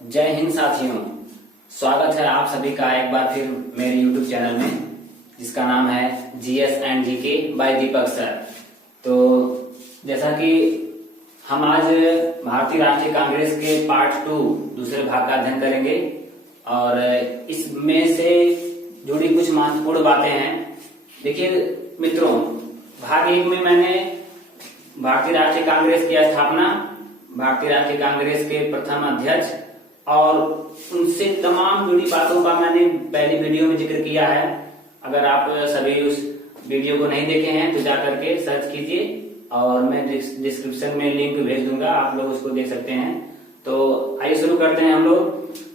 जय हिंद साथियों, स्वागत है आप सभी का एक बार फिर मेरे YouTube चैनल में, जिसका नाम है GS and GK by Deepak sir. तो जैसा कि हम आज भारतीय राष्ट्रीय कांग्रेस के पार्ट 2 दूसरे भाग का अध्ययन करेंगे और इसमें से जुड़ी कुछ महत्वपूर्ण बातें हैं। देखिए मित्रों, भाग 1 में मैंने भारतीय राष्ट्रीय कांग्रेस की स्थापना, भारतीय राष्ट्रीय कांग्रेस के प्रथम अध्यक्ष और उनसे तमाम जुड़ी बातों का मैंने पहली वीडियो में जिक्र किया है। अगर आप सभी उस वीडियो को नहीं देखे हैं तो जाकर के सर्च कीजिए और मैं डिस्क्रिप्शन में लिंक भेज दूंगा, आप लोग उसको देख सकते हैं। तो आइए शुरू करते हैं।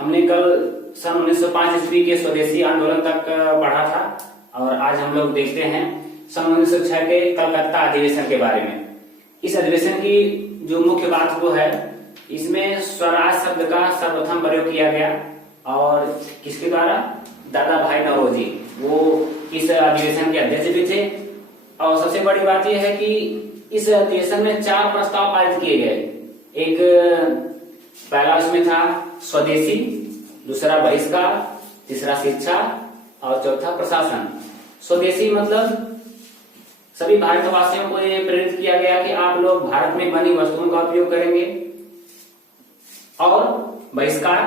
हमने कल सन 1905 ईस्वी के स्वदेशी आंदोलन तक पढ़ा था और आज हम लोग देखते हैं सन 1906 के कलकत्ता अधिवेशन के बारे में। इस अधिवेशन की जो मुख्य बात वो है, इसमें स्वराज शब्द का सर्वप्रथम प्रयोग किया गया और किसके द्वारा? दादा भाई नौरोजी, वो इस अधिवेशन के अध्यक्ष भी थे। और सबसे बड़ी बात यह है कि इस अधिवेशन में 4 प्रस्ताव पारित किए गए। एक पहला उसमें था स्वदेशी, दूसरा बहिष्कार, तीसरा शिक्षा और चौथा प्रशासन। स्वदेशी मतलब सभी भारतवासियों को ये प्रेरित किया गया कि आप लोग भारत में बनी वस्तुओं का उपयोग करेंगे। और बहिष्कार,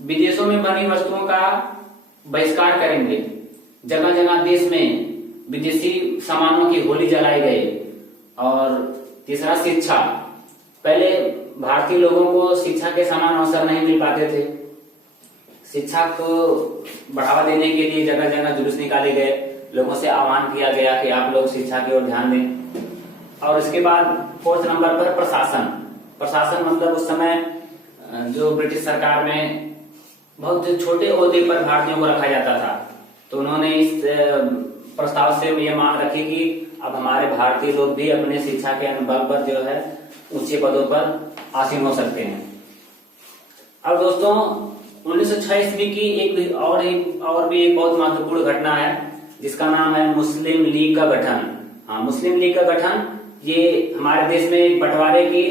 विदेशों में बनी वस्तुओं का बहिष्कार करेंगे। जगह जगह देश में विदेशी सामानों की होली जलाई गई। और तीसरा शिक्षा, पहले भारतीय लोगों को शिक्षा के समान अवसर नहीं मिल पाते थे। शिक्षा को बढ़ावा देने के लिए जगह जगह जुलूस निकाले गए, लोगों से आह्वान किया गया कि आप लोग शिक्षा की ओर ध्यान दें। और इसके बाद 4th नंबर पर प्रशासन। प्रशासन मतलब उस समय जो ब्रिटिश सरकार में बहुत छोटे ओहदे पर भारतीयों को रखा जाता था, तो उन्होंने इस प्रस्ताव से ये मांग रखी कि अब हमारे भारतीय लोग भी अपने शिक्षा के बल पर जो है ऊंचे पदों पर आसीन हो सकते हैं। अब दोस्तों 1906 ईस्वी की एक भी एक बहुत महत्वपूर्ण घटना है, जिसका नाम है मुस्लिम लीग का गठन। हाँ, मुस्लिम लीग का गठन, ये हमारे देश में बंटवारे की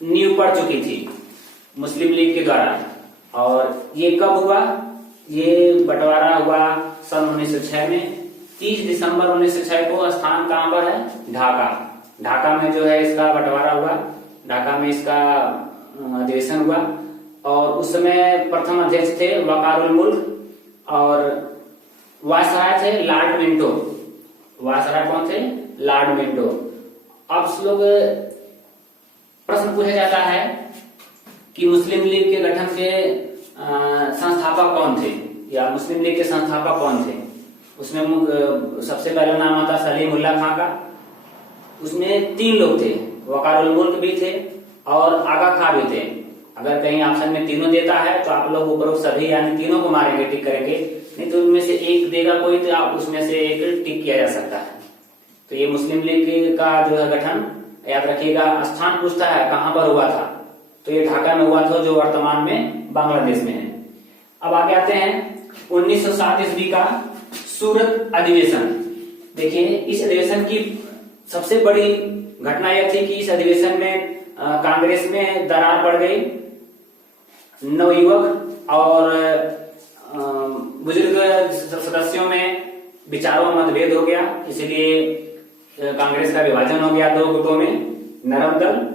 नींव पड़ चुकी थी मुस्लिम लीग के द्वारा। और ये कब हुआ? ये बंटवारा हुआ सन 1906 में। 30 दिसंबर 1906 को स्थान कहां पर है? ढाका। ढाका में जो है इसका बंटवारा हुआ, ढाका में इसका अधिवेशन हुआ। और उस समय प्रथम अध्यक्ष थे वकारुल मुल्क और वायसराय थे लॉर्ड मिंटो। वायसराय कौन थे? Lord Minto. अब लोग प्रश्न पूछा जाता है कि मुस्लिम लीग के गठन के संस्थापक कौन थे, या मुस्लिम लीग के संस्थापक कौन थे? उसमें सबसे पहला नाम आता सलीमुल्लाह खां का। उसमें 3 लोग थे, वकारुल मुल्क भी थे और आगा खां भी थे। अगर कहीं ऑप्शन में तीनों देता है तो आप लोग उपरोक्त सभी यानी तीनों को मारेंगे, टिक करेंगे। नहीं तो उनमें से एक देगा कोई, तो आप उसमें से एक टिक किया जा सकता है। तो ये मुस्लिम लीग का जो है गठन, याद रखिएगा, स्थान पूछता है कहां पर हुआ था, तो ये ढाका में हुआ था, जो वर्तमान में बांग्लादेश में है। अब आगे आते हैं 1907 ईस्वी का सूरत अधिवेशन। देखिए, इस अधिवेशन की सबसे बड़ी घटना यह थी कि इस अधिवेशन में कांग्रेस में दरार पड़ गई। नवयुवक और बुजुर्ग सदस्यों में विचारों में मतभेद हो गया, इसलिए कांग्रेस का विभाजन हो गया 2 गुटों में। नरम दल,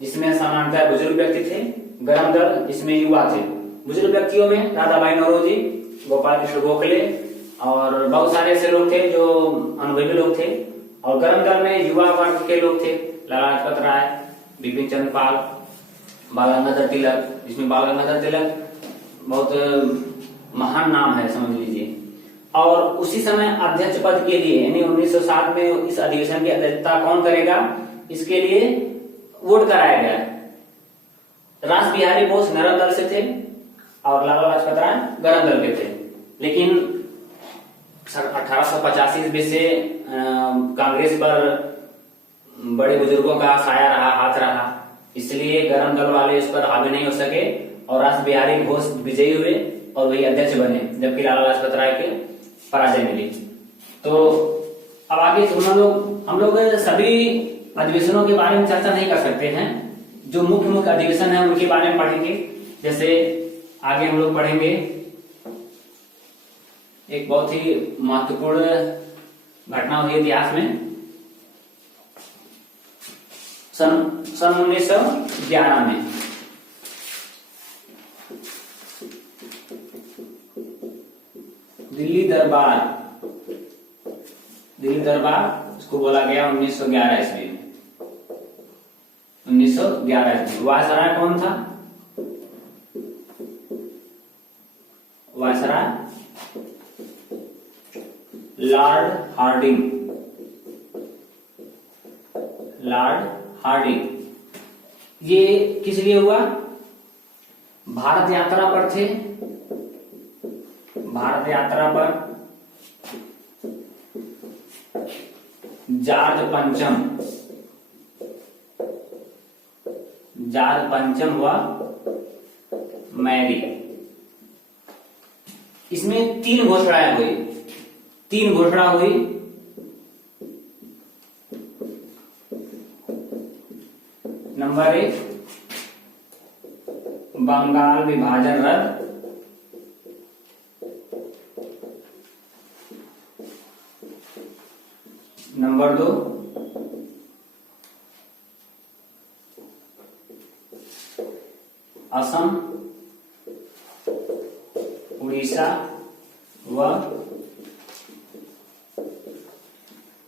जिसमें सामान्यतः बुजुर्ग व्यक्ति थे, गरम दल, जिसमें युवा थे। बुजुर्ग व्यक्तियों में दादा भाई नौरोजी, गोपाल कृष्ण गोखले और बहुत सारे ऐसे लोग थे जो अनुभवी लोग थे। और गरम दल में युवा वर्ग के लोग थे, लाला लाजपत राय, बिपिन चंद्र पाल, बाल गंगाधर तिलक, जिसमें बाल गंगाधर तिलक बहुत महान नाम है, समझ लीजिए। और उसी समय अध्यक्ष पद के लिए, यानी 1907 में इस अधिवेशन की अध्यक्षता कौन करेगा, इसके लिए वोट कराया गया। रास बिहारी बोस नरम दल से थे और लाला लाजपत राय गरम दल के थे। लेकिन 1885 ईस्वी से कांग्रेस पर बड़े बुजुर्गों का साया रहा, हाथ रहा, इसलिए गरम दल वाले उस पर हावी नहीं हो सके और रास बिहारी घोष विजयी हुए और वही अध्यक्ष बने, जबकि लाला लाजपत राय के पराजय मिली। तो अब आगे हम लोग सभी अधिवेशनों के बारे में चर्चा नहीं कर सकते हैं, जो मुख्य अधिवेशन है उनके बारे में पढ़ेंगे। जैसे आगे हम लोग पढ़ेंगे एक बहुत ही महत्वपूर्ण घटना हुई इतिहास में सन 1911 में। दिल्ली दरबार उसको बोला गया 1911 ईस्वी में। 1911 ईस्वी वायसराय कौन था? Viceroy Lord Hardinge. ये किस लिए हुआ? भारत यात्रा पर थे। भारत यात्रा पर जॉर्ज पंचम व मैरी। इसमें तीन घोषणाएं हुई। नंबर 1 बंगाल विभाजन रद्द। नंबर 2 असम, उड़ीसा व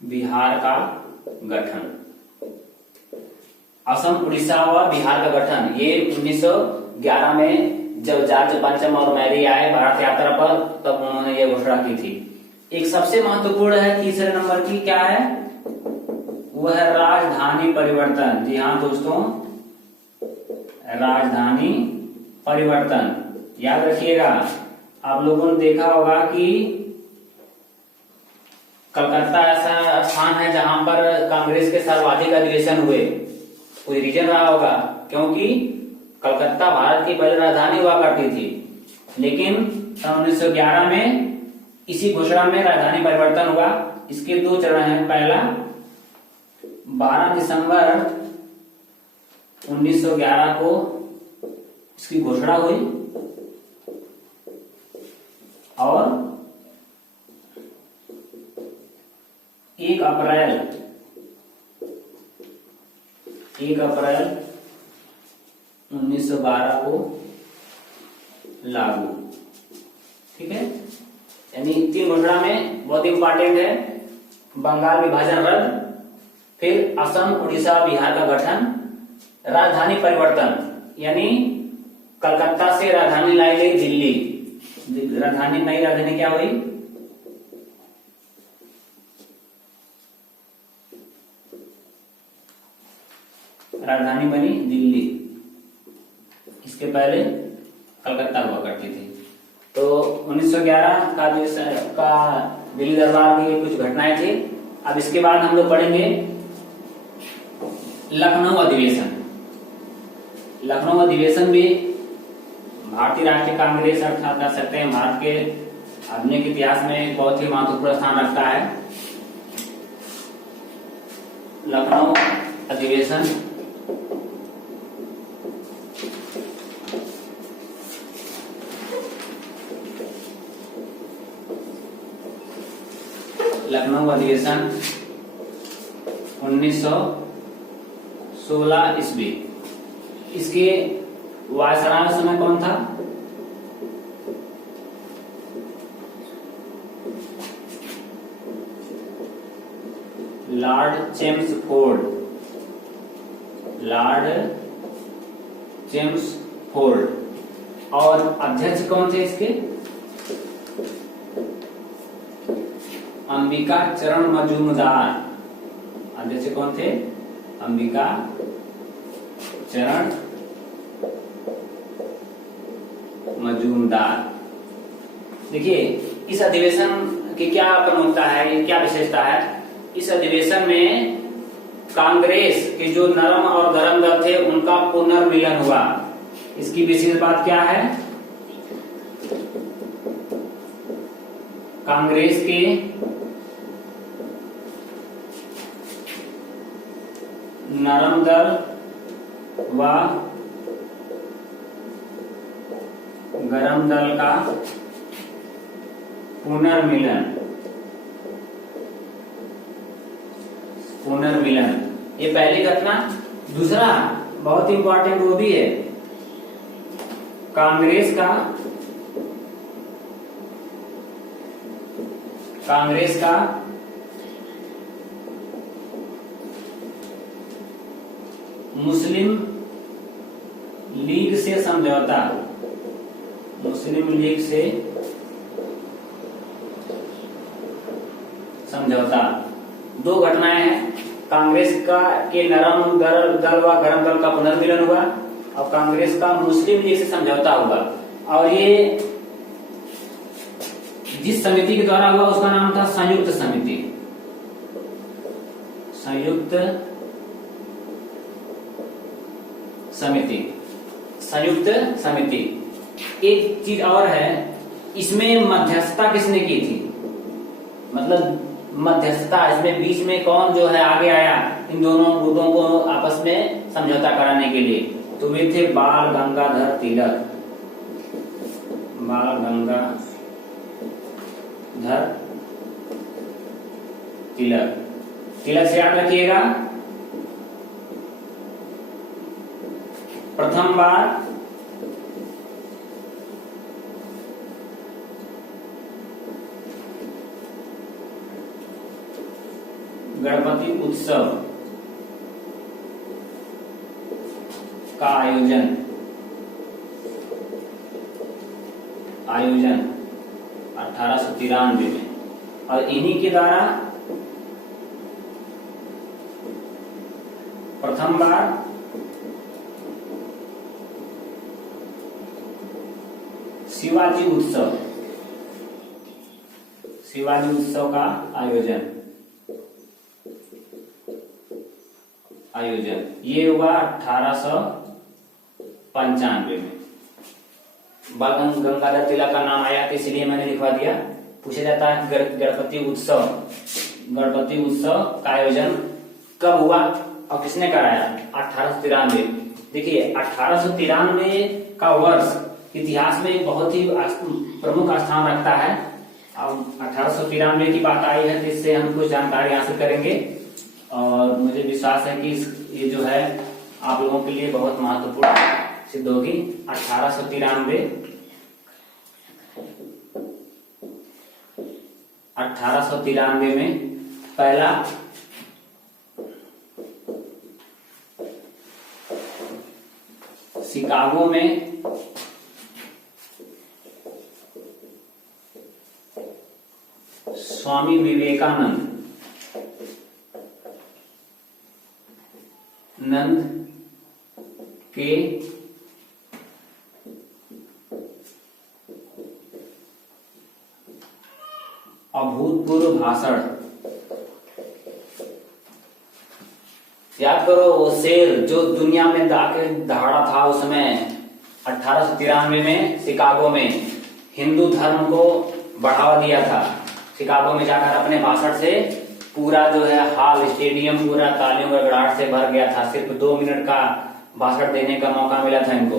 बिहार का गठन। असम, उड़ीसा व बिहार का गठन ये 1911 में जब जॉर्ज पंचम और मैरी आए भारत यात्रा पर, तब उन्होंने ये घोषणा की थी। एक सबसे महत्वपूर्ण है तीसरे नंबर की, क्या है? वह है राजधानी परिवर्तन। जी हाँ दोस्तों, राजधानी परिवर्तन। याद रखिएगा, आप लोगों ने देखा होगा कि कलकत्ता ऐसा स्थान है जहां पर कांग्रेस के सर्वाधिक अधिवेशन हुए। कोई रीजन रहा होगा, क्योंकि कलकत्ता भारत की पहली राजधानी हुआ करती थी, लेकिन सन 1911 में इसी घोषणा में राजधानी परिवर्तन हुआ। इसके 2 चरण हैं। पहला 12 दिसंबर 1911 को इसकी घोषणा हुई और 1 अप्रैल 1912 को लागू। ठीक है, यानी 3 घोषणा में बहुत इंपॉर्टेंट है। बंगाल विभाजन रद्द, फिर असम, उड़ीसा, बिहार का गठन, राजधानी परिवर्तन, यानी कलकत्ता से राजधानी लाई गई दिल्ली। नई राजधानी क्या हुई? राजधानी बनी दिल्ली। इसके पहले कलकत्ता हुआ करती थी। तो 1911 का दिल्ली दरबार की कुछ घटनाएं थी। अब इसके बाद हम लोग पढ़ेंगे लखनऊ अधिवेशन। लखनऊ अधिवेशन भी भारतीय राष्ट्रीय कांग्रेस अर्थात कह सकते हैं भारत के आधुनिक इतिहास में एक बहुत ही महत्वपूर्ण स्थान रखता है। लखनऊ अधिवेशन लखनऊ अधिवेशन 1916 ईस्वी। इसके वायसराय समय कौन था? Lord Chelmsford. और अध्यक्ष कौन थे इसके? अंबिका चरण मजूमदार। अध्यक्ष कौन थे? अंबिका चरण मजूमदार। देखिए, इस अधिवेशन की क्या प्रमुखता है, ये क्या विशेषता है? इस अधिवेशन में कांग्रेस के जो नरम और गरम दल थे उनका पुनर्मिलन हुआ। इसकी विशेष बात क्या है? कांग्रेस के नरम दल व गरम दल का पुनर्मिलन, ये पहली घटना। दूसरा बहुत इंपॉर्टेंट वो भी है, कांग्रेस का मुस्लिम लीग से समझौता, मुस्लिम लीग से समझौता। दो घटनाएं हैं, कांग्रेस का के नरम दल व गरम दल का पुनर्मिलन हुआ और कांग्रेस का मुस्लिम लीग से समझौता हुआ। और ये जिस समिति के द्वारा हुआ उसका नाम था संयुक्त समिति। संयुक्त समिति। एक चीज और है, इसमें मध्यस्थता किसने की थी, मतलब मध्यस्थता, इसमें बीच में कौन जो है आगे आया इन दोनों गुटों को आपस में समझौता कराने के लिए, तो वे थे बाल गंगाधर तिलक। बाल गंगाधर तिलक से याद रखिएगा, प्रथम बार गणपति उत्सव का आयोजन 1893 में, और इन्हीं के द्वारा प्रथम बार शिवाजी उत्सव का आयोजन ये हुआ 1895 में। बाल गंगाधर तिलक का नाम आया तो इसलिए मैंने लिखवा दिया। पूछा जाता है गणपति उत्सव का आयोजन कब हुआ और किसने कराया? 1893। देखिए 1893 का वर्ष इतिहास में बहुत ही प्रमुख स्थान रखता है। अब 1893 की बात आई है तो इससे हम कुछ जानकारी हासिल करेंगे और मुझे विश्वास है कि ये जो है आप लोगों के लिए बहुत महत्वपूर्ण सिद्ध होगी। 1893 में पहला शिकागो में स्वामी विवेकानंद के अभूतपूर्व भाषण, याद करो वो शेर जो दुनिया में दहाड़ा था उस समय 1893 में शिकागो में हिंदू धर्म को बढ़ावा दिया था। शिकागो में जाकर अपने भाषण से पूरा जो है हॉल स्टेडियम पूरा तालियों का गड़ाहट से भर गया था। सिर्फ 2 मिनट का भाषण देने का मौका मिला था इनको।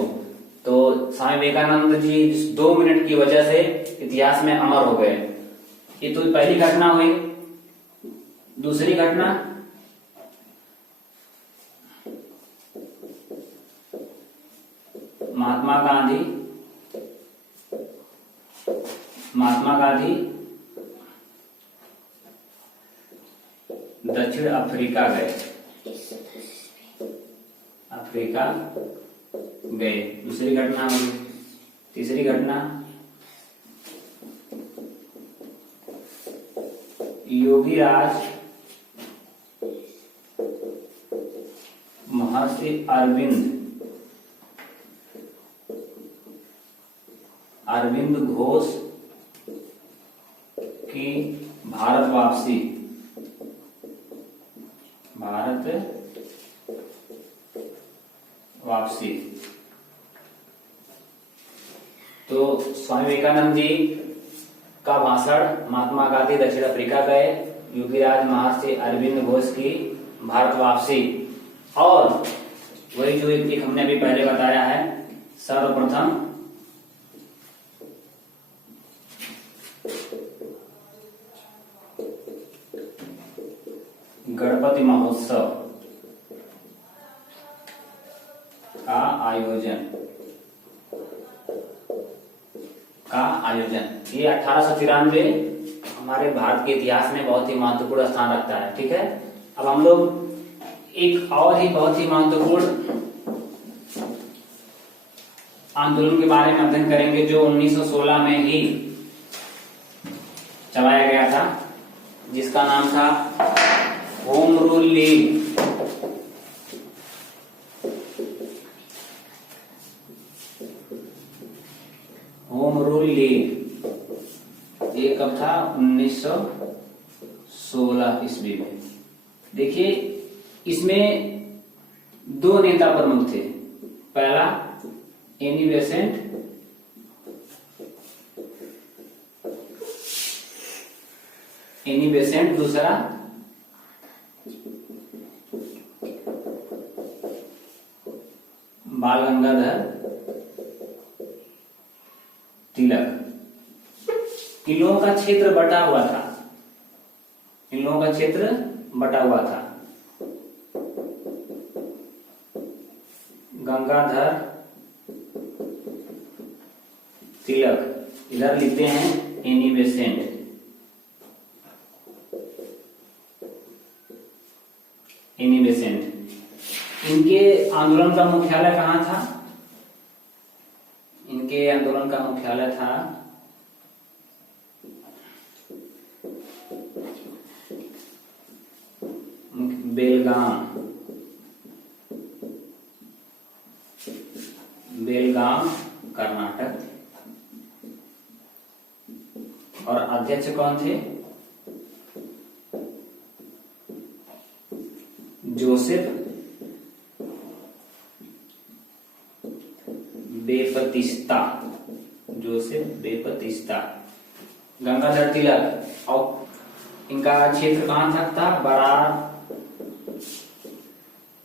तो स्वामी विवेकानंद जी 2 मिनट की वजह से इतिहास में अमर हो गए। ये तो पहली घटना हुई। दूसरी घटना महात्मा गांधी दक्षिण अफ्रीका गए। दूसरी घटना हुई। तीसरी घटना योगीराज महर्षि अरविंद घोष की भारत वापसी। तो स्वामी विवेकानंद जी का भाषण, महात्मा गांधी दक्षिण अफ्रीका गए, योगीराज महर्षि अरविंद घोष की भारत वापसी, और वही जो एक हमने भी पहले बताया है, सर्वप्रथम गणपति महोत्सव का आयोजन ये 1893 हमारे भारत के इतिहास में बहुत ही महत्वपूर्ण स्थान रखता है। ठीक है, अब हम लोग एक और ही बहुत ही महत्वपूर्ण आंदोलन के बारे में अध्ययन करेंगे जो 1916 में ही चलाया गया था, जिसका नाम था home rule league. Home rule league ये कब था? 1916 ईस्वी में। देखिए इसमें दो नेता प्रमुख थे। पहला एनी बेसेंट, दूसरा बाल गंगाधर तिलक। इन लोगों का क्षेत्र बटा हुआ था। गंगाधर तिलक, इधर लिखते हैं एनी बेसेंट। इनके आंदोलन का मुख्यालय कहाँ था? इनके आंदोलन का मुख्यालय था बेलगाम कर्नाटक। और अध्यक्ष कौन थे? जोसेफ बेपतिस्ता। गंगाधर तिलक, और इनका क्षेत्र कहां तक था?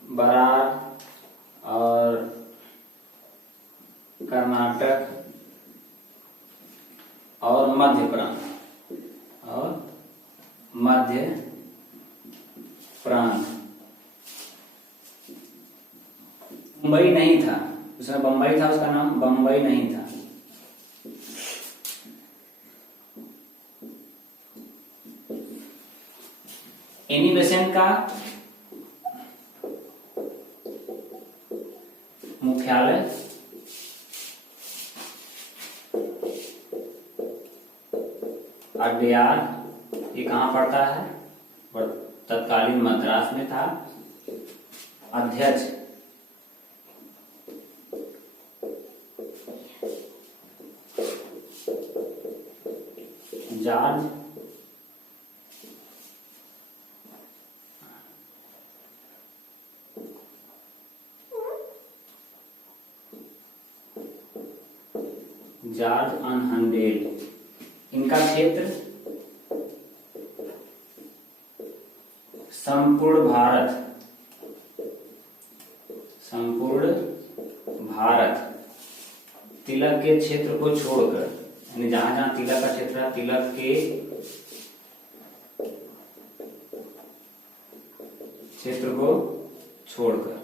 बरार और कर्नाटक और मध्य प्रांत। मुंबई नहीं था, उसमें बंबई था, उसका नाम बंबई नहीं था। एनी बेसेंट का मुख्यालय अड्यार, ये कहां पड़ता है? तत्कालीन मद्रास में था। अध्यक्ष जॉर्ज अनहंडेल। इनका क्षेत्र संपूर्ण भारत तिलक के क्षेत्र को छोड़कर, यानी जहां जहां तिलक का क्षेत्र है, तिलक के क्षेत्र को छोड़कर।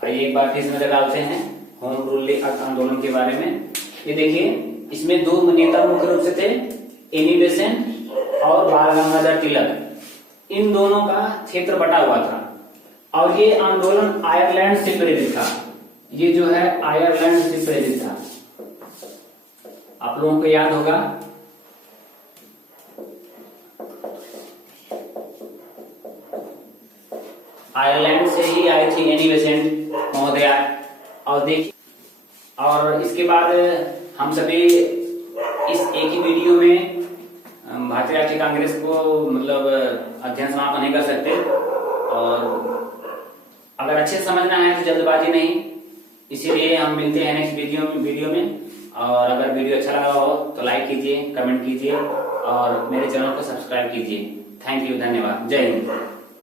आइए एक बार फिर से नजर डालते हैं होम रूल आंदोलन के बारे में। ये देखिए इसमें दो नेता मुख्य रूप से थे, एनी बेसेंट और बाल गंगाधर तिलक। इन दोनों का क्षेत्र बटा हुआ था और ये आंदोलन आयरलैंड से प्रेरित था। ये जो है आयरलैंड से प्रेरित था। आप लोगों को याद होगा आयरलैंड से ही आई थी एनी बेसेंट महोदया। और देखिए, और इसके बाद हम सभी इस एक ही वीडियो में भारतीय राष्ट्रीय कांग्रेस को मतलब अध्ययन समाप्त नहीं कर सकते, और अगर अच्छे से समझना है तो जल्दबाजी नहीं। इसीलिए हम मिलते हैं नेक्स्ट वीडियो में। और अगर वीडियो अच्छा लगा हो तो लाइक कीजिए, कमेंट कीजिए और मेरे चैनल को सब्सक्राइब कीजिए। थैंक यू, धन्यवाद, जय हिंद।